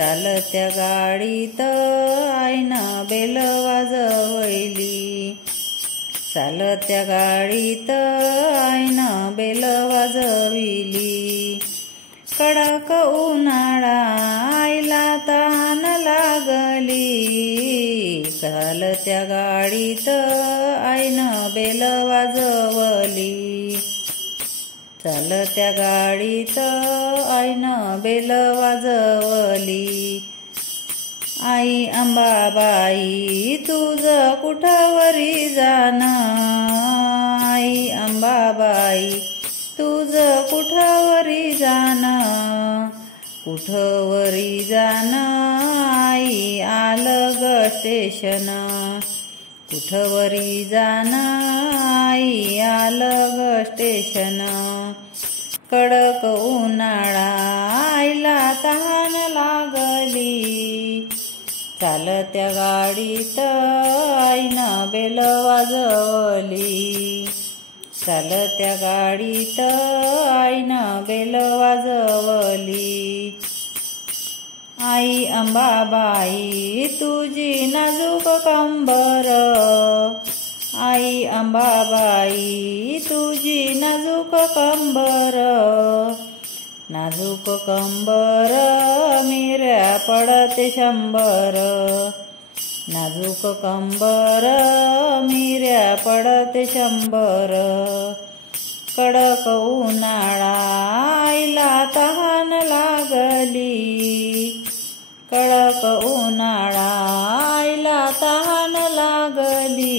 चालत्या गाडीत आईनं बेल वाजवली। चालत्या गाडीत आईनं बेल वाजविली। कडक उन्हाळा आईला तहान लागली। चालत्या गाडीत आईनं बेल वाजवली। चालत्या गाडीत आईनं बेल वाजवली। आई अंबाबाई तुझं कुठवरी जाणं। आई अंबाबाई तुझं कुठवरी जाणं। कुठवरी जाणं आई आलं ग स्टेशन। कुठवरी जाणं आई आलं ग स्टेशन। कडक उन्हाळा आईला तहान लागली। चालत्या गाडीत आईनं बेल वाजवली। चालत्या गाडीत आईनं बेल वाजवली। आई अंबाबाई तुझी नाजूक कंबर। आई अंबाबाई तुझी नाजूक कंबर। नाजूक कंबर मिऱ्या पडते 100। नाजूक कंबर मिऱ्या पडते 100। कडक उन्हाळा आईला तहान लागली। कडक उन्हाळा आईला तहान लागली।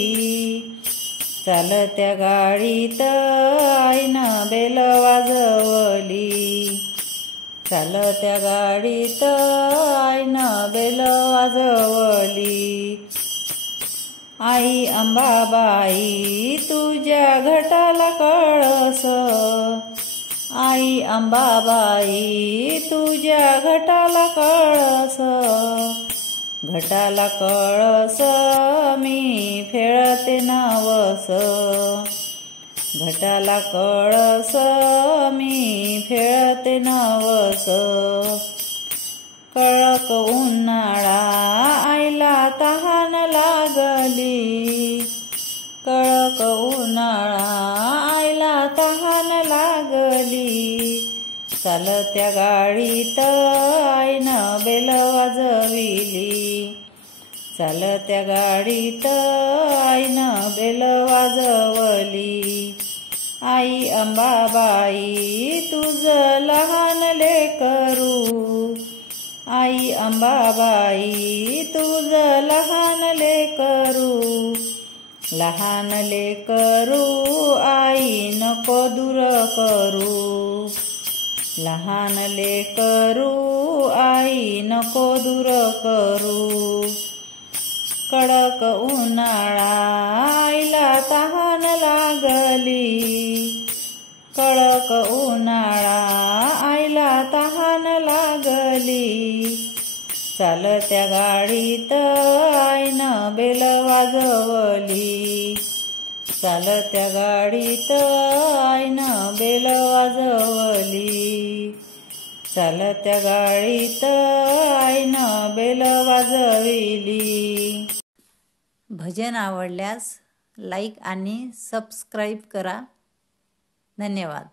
चालत्या गाडीत आईनं बेल वाजवली। चालत्या गाडीत आईनं बेल वाजवली। आई अंबाबाई तुझ्या घटाला कळस। आई अंबाबाई तुझ्या घटाला कळस। घटाला कळस मी खेळते नवस। घटाला कळस मी खेळते नवस। कडक उन्हाळा आईला तहान लागली। कडक उन्हाळा आईला तहान लागली। चालत्या गाडीत आईनं बेल वाजविली। चालत्या गाडीत आईनं बेल वाजवली। आई अंबाबाई तुझं लहान लेकरू। आई अंबाबाई तुझं लहान लेकरू। लहान लेकरू आई नको दूर करू। लहान लेकरू आई नको दूर करू। कडक उन्हाळा आईला तहान लागली। कडक उन्हाळा आईला तहान लागली। चालत्या गाडीत आईनं बेल वाजवली। चालत्या गाडीत आईनं बेल वाजवली। चालत्या गाडीत आईनं बेल वाजविली। भजन आवडल्यास लाईक आणि सबस्क्राईब करा। धन्यवाद।